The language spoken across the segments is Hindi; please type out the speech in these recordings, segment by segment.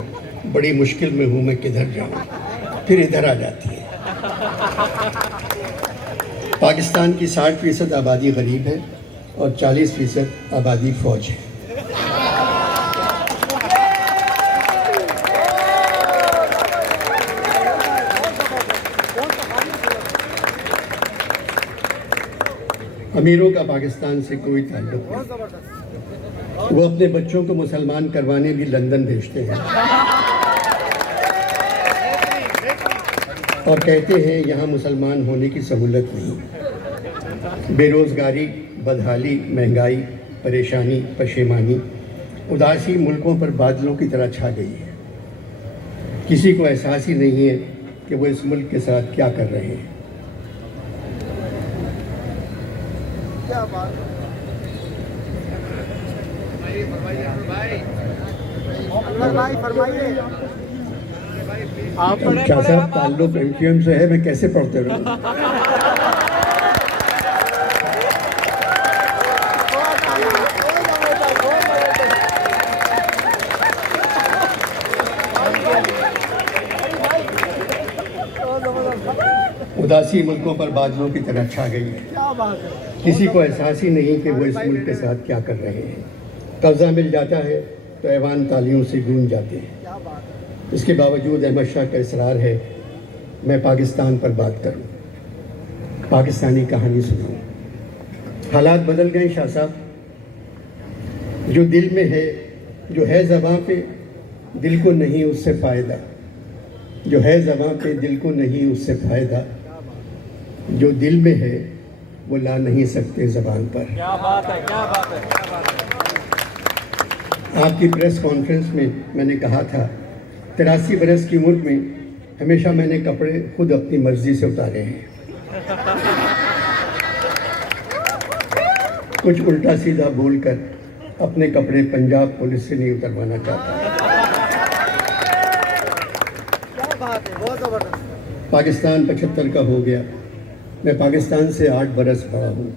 बड़ी मुश्किल में हूँ मैं किधर जाऊँ, फिर इधर आ जाती है। पाकिस्तान की 60% आबादी गरीब है और 40% आबादी फ़ौज है। अमीरों का पाकिस्तान से कोई ताल्लुक नहीं। वो अपने बच्चों को मुसलमान करवाने भी लंदन भेजते हैं और कहते हैं यहाँ मुसलमान होने की सहूलत नहीं। बेरोज़गारी, बदहाली, महंगाई, परेशानी, पशेमानी, उदासी मुल्कों पर बादलों की तरह छा गई है। किसी को एहसास ही नहीं है कि वो इस मुल्क के साथ क्या कर रहे हैं। क्या बात भाई फरमाइए। आप शाह साहब ताल्लुक एमक्यूएम से है, मैं कैसे पढ़ते रहूँ? उदासी मुल्कों पर बादलों की तरह छा गई है। क्या बात है। किसी को एहसास ही नहीं कि वो इस मुल्क के साथ क्या कर रहे हैं। कब्जा मिल जाता है तो ऐवान तालियों से गूंज जाते हैं। क्या बात है। इसके बावजूद अहमद शाह का इसरार है मैं पाकिस्तान पर बात करूं, पाकिस्तानी कहानी सुनाऊं। हालात बदल गए शाह साहब। जो दिल में है, जो है ज़बां पे, दिल को नहीं उससे फ़ायदा। जो है ज़बां पे, दिल को नहीं उससे फ़ायदा। जो दिल में है वो ला नहीं सकते ज़बान पर। क्या बात है, क्या बात है, क्या बात है। आपकी प्रेस कॉन्फ्रेंस में मैंने कहा था 83 बरस की उम्र में हमेशा मैंने कपड़े खुद अपनी मर्जी से उतारे हैं। कुछ उल्टा सीधा बोलकर अपने कपड़े पंजाब पुलिस से नहीं उतरवाना चाहता। क्या बात है, बहुत ज़बरदस्त। पाकिस्तान 75 का हो गया। मैं पाकिस्तान से 8 बरस बड़ा हूँ।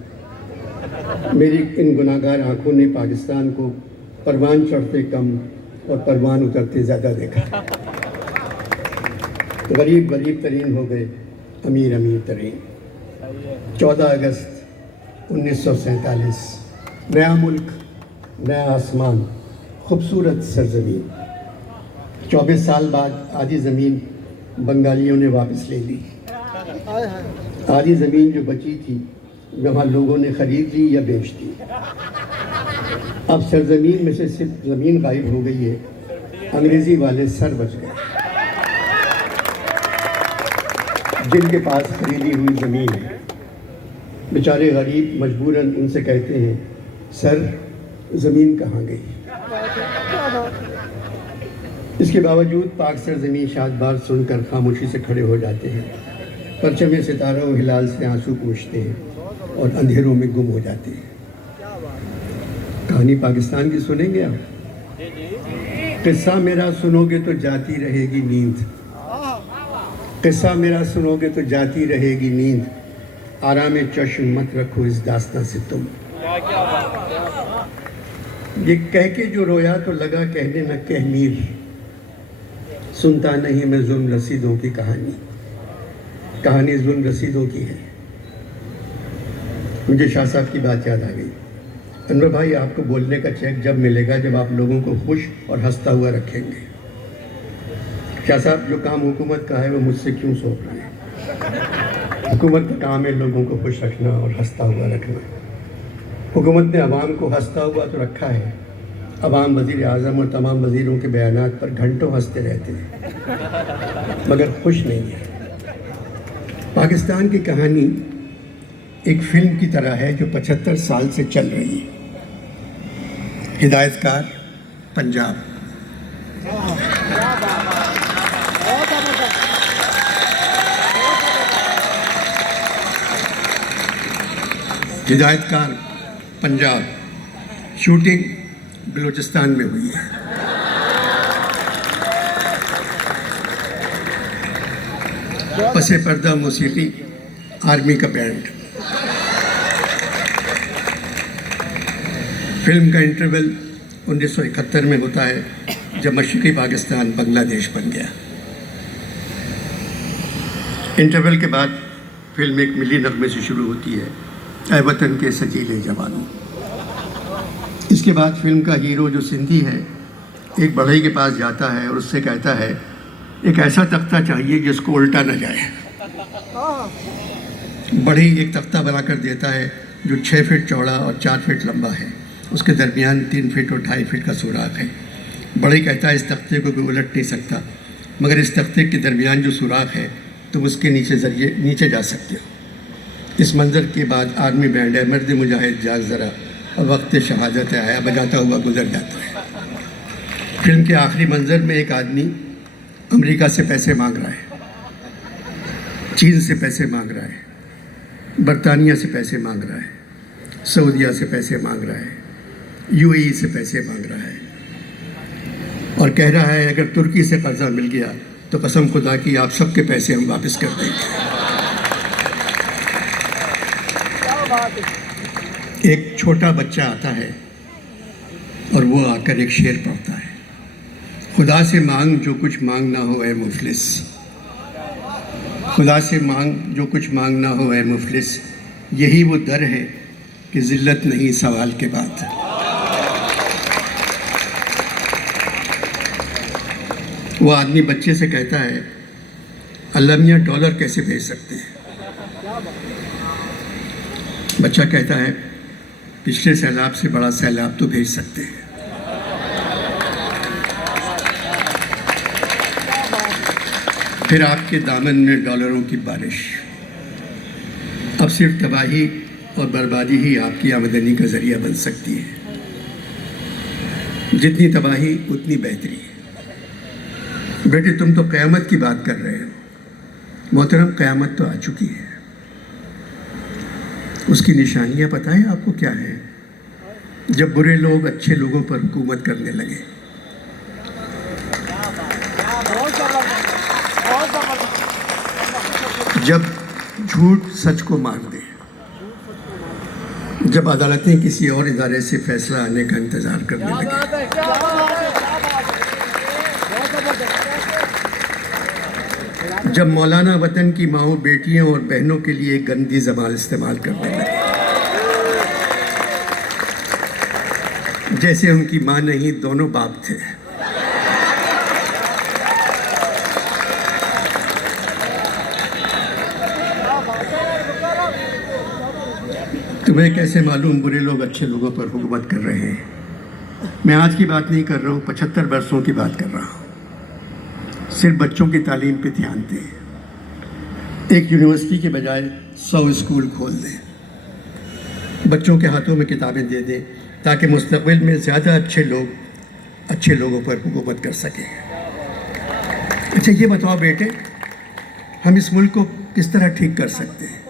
मेरी इन गुनाहगार आँखों ने पाकिस्तान को परवान चढ़ते कम और परवान उतरते ज़्यादा देखा। गरीब गरीब तरीन हो गए, अमीर अमीर तरीन। 14 अगस्त 1947, नया मुल्क, नया आसमान, खूबसूरत सरजमीन। 24 साल बाद आधी ज़मीन बंगालियों ने वापस ले ली। आधी ज़मीन जो बची थी वहाँ लोगों ने ख़रीद ली या बेच दी। अब सरजमीन में से सिर्फ ज़मीन गायब हो गई है। अंग्रेज़ी वाले सर बच गए। जिनके पास खरीदी हुई ज़मीन है बेचारे गरीब मजबूरन उनसे कहते हैं, सर ज़मीन कहाँ गई? इसके बावजूद पाक सरज़मीं शाद बात सुनकर खामोशी से खड़े हो जाते हैं। परचम सितारा व हिलाल से आंसू पूछते हैं और अंधेरों में गुम हो जाते हैं। कहानी पाकिस्तान की सुनेंगे आप? किस्सा मेरा सुनोगे तो जाती रहेगी नींद। किस्सा मेरा सुनोगे तो जाती रहेगी नींद। आराम चश्म मत रखो इस दास्तां से तुम। ये कह के जो रोया तो लगा कहने न कहमीर। सुनता नहीं मैं जुल्म रसीदों की कहानी। कहानी जुल्म रसीदों की है। मुझे शाह साहब की बात याद आ गई। अनवर भाई, आपको बोलने का चेक जब मिलेगा जब आप लोगों को खुश और हंसता हुआ रखेंगे। शाह साहब, जो काम हुकूमत का है वो मुझसे क्यों सौंप रहे हैं? हुकूमत का काम है लोगों को खुश रखना और हंसता हुआ रखना। हुकूमत ने अवाम को हंसता हुआ तो रखा है। अवाम वज़ीर आज़म और तमाम वज़ीरों के बयानात पर घंटों हंसते रहते हैं मगर खुश नहीं है। पाकिस्तान की कहानी एक फिल्म की तरह है जो 75 साल से चल रही है। हिदायतकार पंजाब। हिदायतकार पंजाब। शूटिंग बलूचिस्तान में हुई है। पसे पर्दा मौसीकी, आर्मी का बैंड। फिल्म का इंटरवल 1971 में होता है जब मशरक़ी पाकिस्तान बांग्लादेश बन गया। इंटरवल के बाद फिल्म एक मिली नगमे से शुरू होती है, ऐ वतन के सजीले जवानों। इसके बाद फिल्म का हीरो जो सिंधी है एक बढ़ई के पास जाता है और उससे कहता है एक ऐसा तख्ता चाहिए जिसको उल्टा न जाए। बढ़ई एक तख्ता बनाकर देता है जो 6 फीट चौड़ा और 4 फीट लंबा है। उसके दरमियान 3 फीट और 2.5 फीट का सुराख है। बढ़ई कहता है इस तख्ते को कोई उलट नहीं सकता, मगर इस तख्ते के दरमियान जो सुराख है तुम उसके नीचे जा सकते हो। इस मंजर के बाद आर्मी बैंड है मर्द मुजाहिद जाग ज़रा और वक्त शहादत आया बजाता हुआ गुजर जाता है। फिल्म के आखिरी मंजर में एक आदमी अमेरिका से पैसे मांग रहा है, चीन से पैसे मांग रहा है, बरतानिया से पैसे मांग रहा है, सऊदीया से पैसे मांग रहा है, यूएई से पैसे मांग रहा है और कह रहा है अगर तुर्की से कर्जा मिल गया तो कसम खुदा की आप सबके पैसे हम वापस कर देंगे। एक छोटा बच्चा आता है और वो आकर एक शेर पढ़ता है, खुदा से मांग जो कुछ मांग ना हो ऐ मुफलिस, खुदा से मांग जो कुछ मांग ना हो ऐ मुफलिस, यही वो दर है कि जिल्लत नहीं सवाल के बाद। वो आदमी बच्चे से कहता है अल्लाह मियाँ डॉलर कैसे भेज सकते हैं? बच्चा कहता है पिछले सैलाब से बड़ा सैलाब तो भेज सकते हैं। फिर आपके दामन में डॉलरों की बारिश। अब सिर्फ तबाही और बर्बादी ही आपकी आमदनी का जरिया बन सकती है। जितनी तबाही उतनी बेहतरी। बेटे तुम तो क़यामत की बात कर रहे हो। मोहतरम क़यामत तो आ चुकी है। उसकी निशानियां पता है आपको क्या है? जब बुरे लोग अच्छे लोगों पर हुकूमत करने लगे, जब झूठ सच को मार दे, जब अदालतें किसी और इदारे से फैसला आने का इंतज़ार करने लगे, जब मौलाना वतन की माओ बेटियों और बहनों के लिए गंदी ज़बान इस्तेमाल करने लगे, जैसे उनकी माँ नहीं दोनों बाप थे। तुम्हें कैसे मालूम बुरे लोग अच्छे लोगों पर हुकूमत कर रहे हैं? मैं आज की बात नहीं कर रहा हूँ, 75 वर्षों की बात कर रहा हूँ। सिर्फ बच्चों की तालीम पे ध्यान दें। एक यूनिवर्सिटी के बजाय 100 स्कूल खोल दें। बच्चों के हाथों में किताबें दे दें ताकि मुस्तक़बिल में ज़्यादा अच्छे लोग अच्छे लोगों पर हुकूमत कर सकें। अच्छा ये बताओ बेटे, हम इस मुल्क को किस तरह ठीक कर सकते हैं?